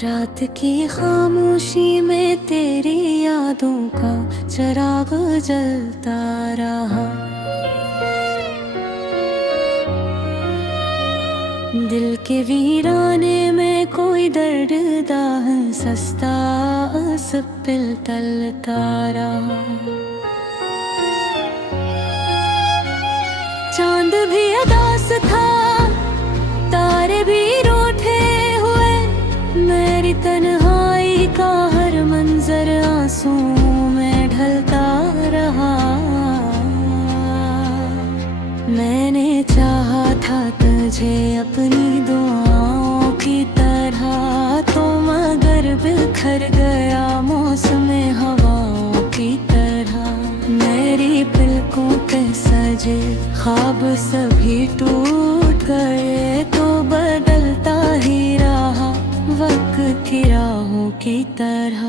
रात की खामोशी में तेरी यादों का चिराग जलता रहा। दिल के वीराने में कोई दर्द दाह सस्ता पिल तलता रहा। चांद भी अदास था, तारे भी रूठे हुए, मेरी तन्हाई का हर मंजर आंसुओं में ढलता रहा। मैंने चाहा था तुझे अपनी दुआओं की तरह, तो मगर बिखर गया मौसम हवाओं की तरह। मेरी पलकों पे सजे ख्वाब सभी टूट गए, तो बदलता ही रहा वक्त की राहों की तरह।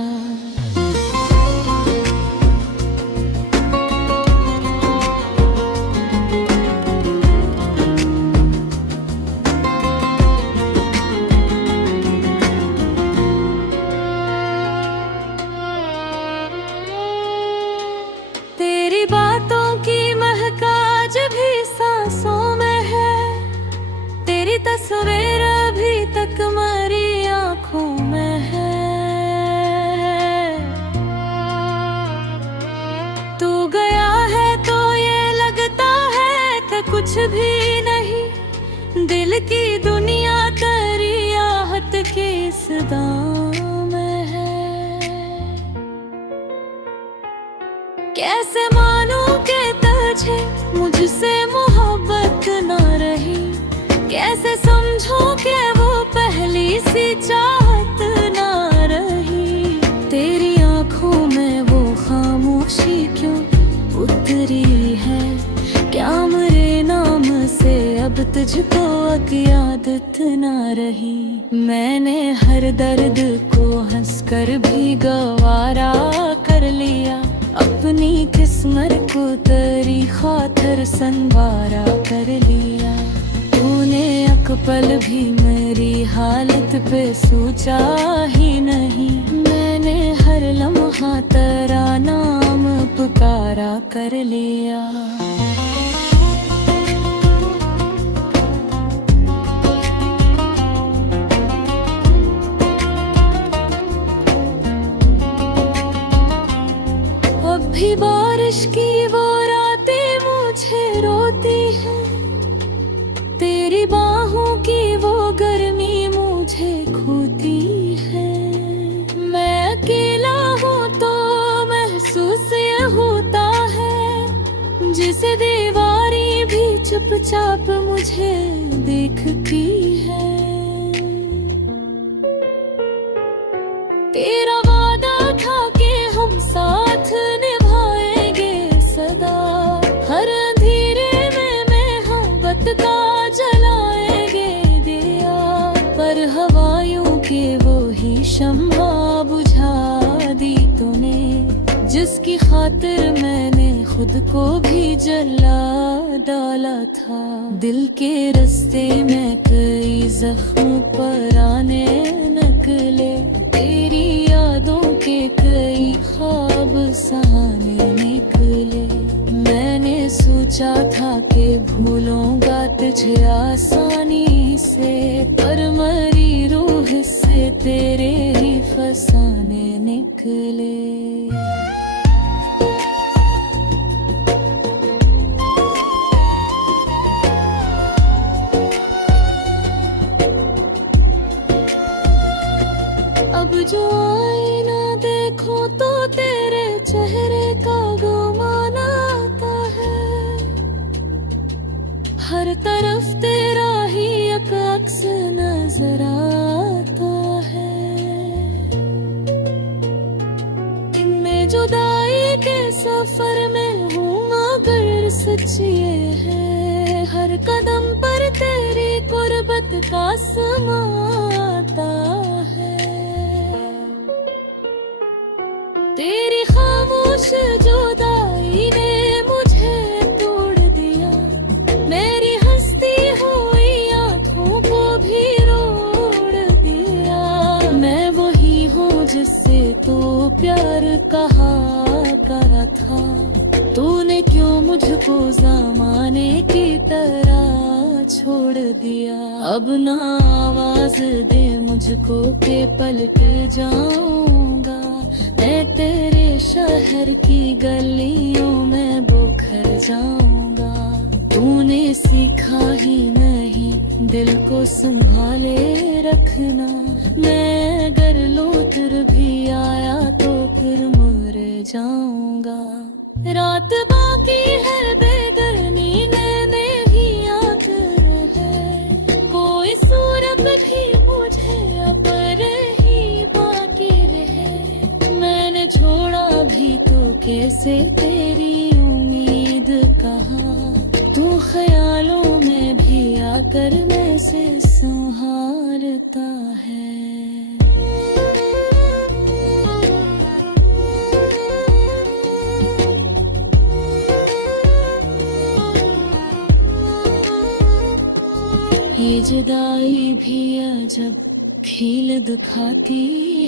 तेरी बातों की महक आज भी सांसों में है, तेरी तस्वीर अभी तक मेरी आँखों में है। तू गया है तो ये लगता है कि कुछ भी नहीं, दिल की दुनिया तेरी आहट की सदा में है। कैसे मानूं कि तुझे मुझसे मोहब्बत न रही, कैसे समझूं कि वो पहली सी चाहत न रही। तेरी आंखों में वो खामोशी क्यों उतरी है, क्या मेरे नाम से अब तुझको अज्ञात न रही। मैंने हर दर्द को हंसकर भी गवारा कर लिया, अपनी किस्मत को तेरी खातिर संवारा कर लिया। तूने एक पल भी मेरी हालत पे सोचा ही नहीं, मैंने हर लम्हा तेरा नाम पुकारा कर लिया। भी बारिश की वो रातें मुझे रोती है, तेरी बाहों की वो गर्मी मुझे खोती है। मैं अकेला हूँ तो महसूस ये होता है, जिसे दीवारी भी चुपचाप मुझे देखती है। तेरा वादा था कि हम साथ हर अंधेरे में मोहब्बत का जलाएंगे दिया, पर हवाओं के वो ही शम्मा बुझा दी तूने, जिसकी खातिर मैंने खुद को भी जला डाला था। दिल के रास्ते में कई जख्म पुराने निकले, तेरी यादों के कई ख्वाब सहाने निकले। मैंने सोचा था कि भूलूंगा तुझे आसानी से, पर मेरी रूह से तेरे ही फसाने निकले। अब जो आईना देखो तो तेरे चेहरे का गुमान आता है, हर तरफ तेरा ही एक अक्स नजर आता है। इनमें जुदाई के सफर में हूँ मगर सच ये है, हर कदम पर तेरी गुर्बत का समा आता है। तेरी खामोश जुदाई ने मुझे तोड़ दिया, मेरी हंसती हुई आँखों को भी रोड़ दिया। मैं जिससे तो प्यार कहा करा था, तूने क्यों मुझको ज़माने की तरह छोड़ दिया। अब ना आवाज दे मुझको के पलट जाऊंगा, मैं तेरे शहर की गलियों में बोखर जाऊंगा। तूने सीखा ही नहीं दिल को संभाले रखना, मैं अगर लौट भी आया तो फिर मर जाऊंगा। रात बाकी है बेदर्दी में भी आकर है, कोई सूरत भी मुझे अब रही बाकी रहे। मैंने छोड़ा भी तो कैसे तेरी उम्मीद कहाँ, तू ख्यालों में भी आकर मैं से संहारता है। ये जुदाई भी अजब खेल दिखाती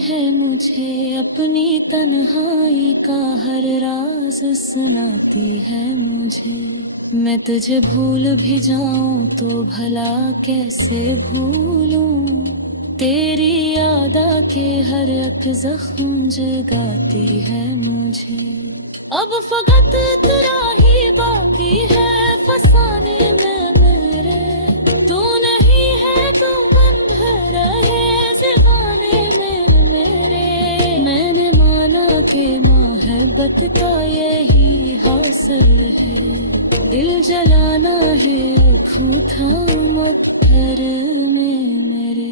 है मुझे, अपनी तन्हाई का हर राज सुनाती है मुझे। मैं तुझे भूल भी जाऊं तो भला कैसे भूलूं, तेरी याद के हर एक जख्म जगाती है मुझे। अब फकत तेरा ही बाकी है फसाने में मेरे, तू नहीं है तो बंद रहे ज़बाने में मेरे। मैंने माना कि मोहब्बत का यही हासिल है, दिल जलाना है खूथा मत घर में मेरे।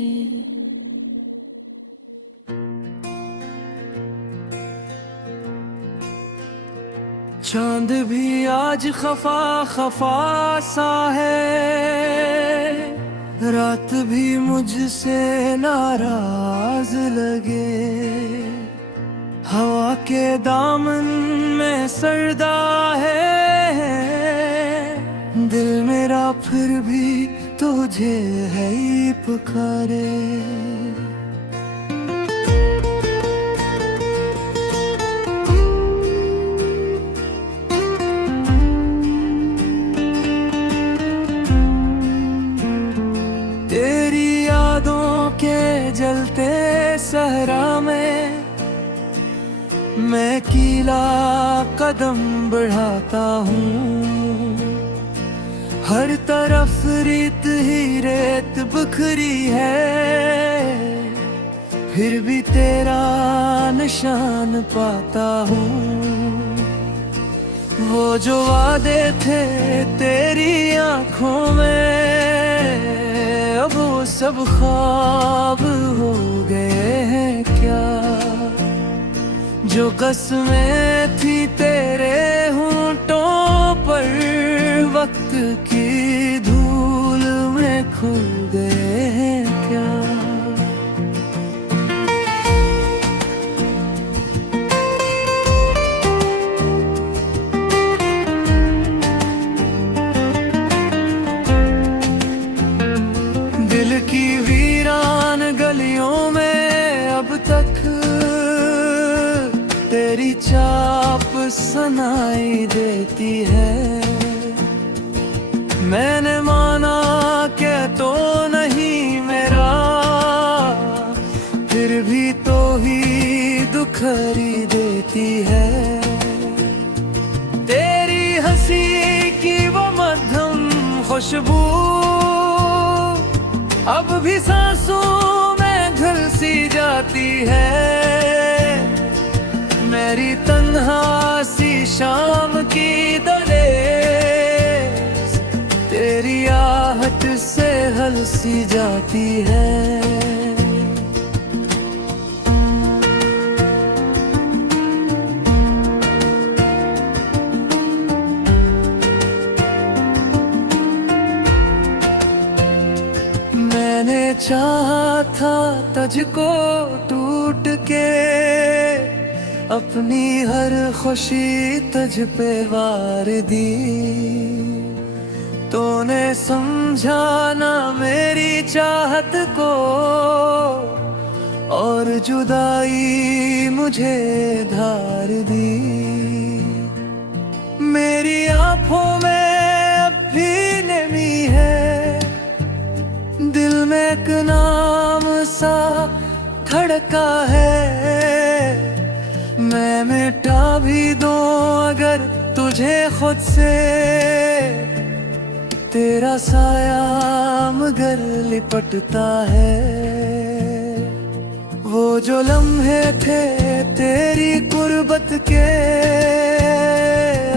चांद भी आज खफा खफा सा है, रात भी मुझसे नाराज लगे। हवा के दामन में सरदा है, दिल मेरा फिर भी तुझे है ही पुकारे। जलते सहरा में मैं कीला कदम बढ़ाता हूँ, हर तरफ रेत ही रेत बिखरी है, फिर भी तेरा निशान पाता हूँ। वो जो वादे थे तेरी आंखों में, अब वो सब ख्वाब हो गए हैं क्या। जो कसमें थी तेरे होंठों पर, वक्त की धूल में खो गए हैं क्या। दिल की वीरान गलियों में अब तक तेरी चाप सुनाई देती है। मैंने माना कि तो नहीं मेरा, फिर भी तो ही दुखरी देती है। तेरी हंसी की वो मध्यम खुशबू अब भी सांसों में घुल सी जाती है। मेरी तन्हा सी शाम की दलेर तेरी आहट से हल सी जाती है। मैंने चाहा था तुझको टूट के, अपनी हर खुशी तुझ पे वार दी। तूने समझा ना मेरी चाहत को, और जुदाई मुझे धार दी। मेरी आंखों में अब भी नमी है, दिल में एक नाम सा धड़का है। मैं मिटा भी दूं अगर तुझे खुद से, तेरा साया मगर लिपटता है। वो जो लम्हे थे तेरी गुर्बत के,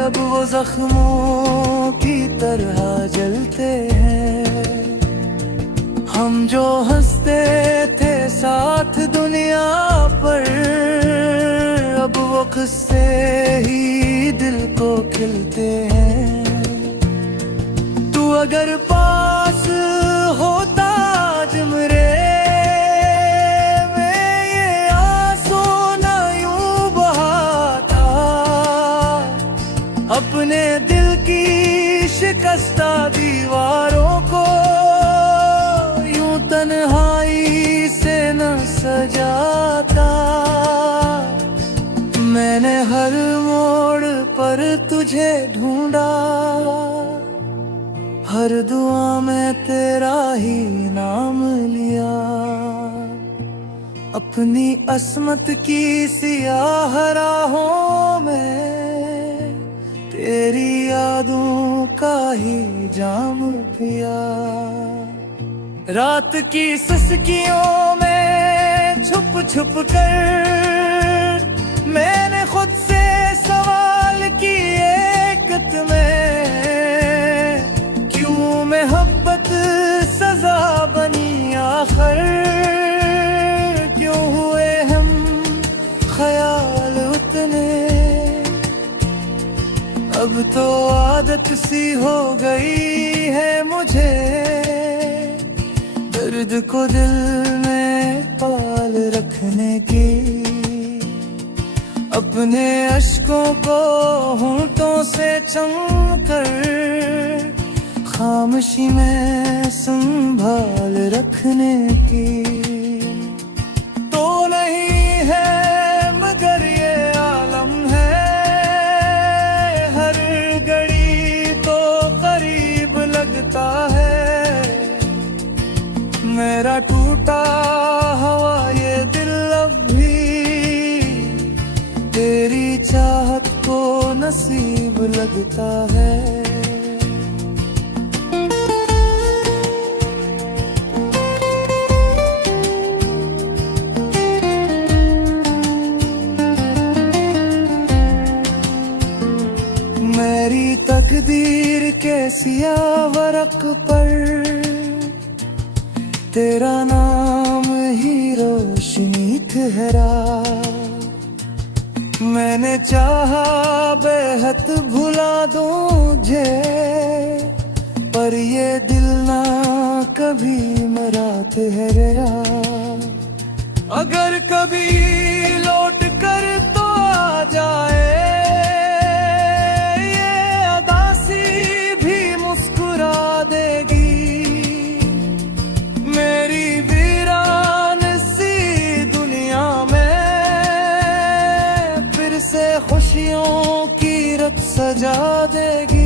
अब वो जख्मों की तरह जलते हैं। हम जो हंसते थे साथ दुनिया पर, अब वो किस्से ही दिल को खिलते हैं। तू अगर पास होता आज मेरे, मैं ये आंसू ना यूं बहाता। अपने दिल की शिकस्ता दीवारों को यूं तन्हाई से न सजाता। मैंने हर मोड़ पर तुझे ढूंढा, हर दुआ में तेरा ही नाम लिया। अपनी अस्मत की सियाह राहों में तेरी यादों का ही जाम पिया। रात की सिसकियों में छुप छुप कर मैंने खुद से सवाल किए कित में, क्यों मोहब्बत सजा बनी आखिर, क्यों हुए हम ख्याल उतने। अब तो आदत सी हो गई है मुझे, दर्द को दिल में पाल रखने की। अपने अश्कों को होंठों से चमकर खामोशी में संभाल रखने की। तो नहीं है मगर ये आलम है, हर घड़ी तो करीब लगता है। मेरा टूटा हुआ ये दिल अब भी तेरी चाहत को नसीब लगता है। मेरी तकदीर के सिया वरक पर तेरा नाम ही रोशनी ठहरा। मैंने चाहा बेहद भुला दूं तुझे, पर ये दिल ना कभी मरा ठहरा। अगर कभी लौट कर तो आ जाए, ये अदासी भी मुस्कुरा देगी। मेरी वीरान सी दुनिया में फिर से खुशियों की रत सजा देगी।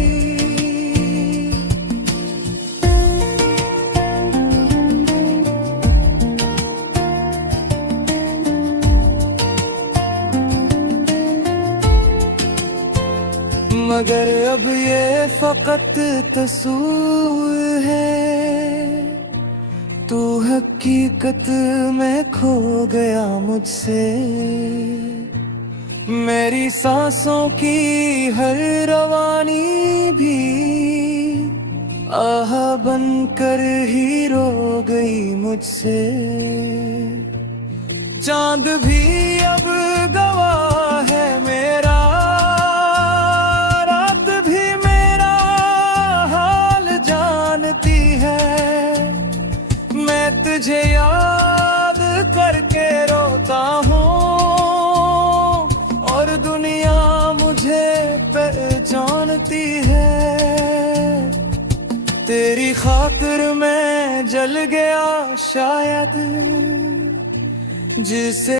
मगर अब ये फकत तस्वीर है, तू हकीकत में खो गया मुझसे। मेरी सांसों की हर रवानी भी आह बनकर ही रो गई मुझसे। चांद भी अब गवाह है मेरा, तुझे याद करके रोता हूँ और दुनिया मुझे पहचानती है। तेरी खातिर मैं जल गया शायद, जिसे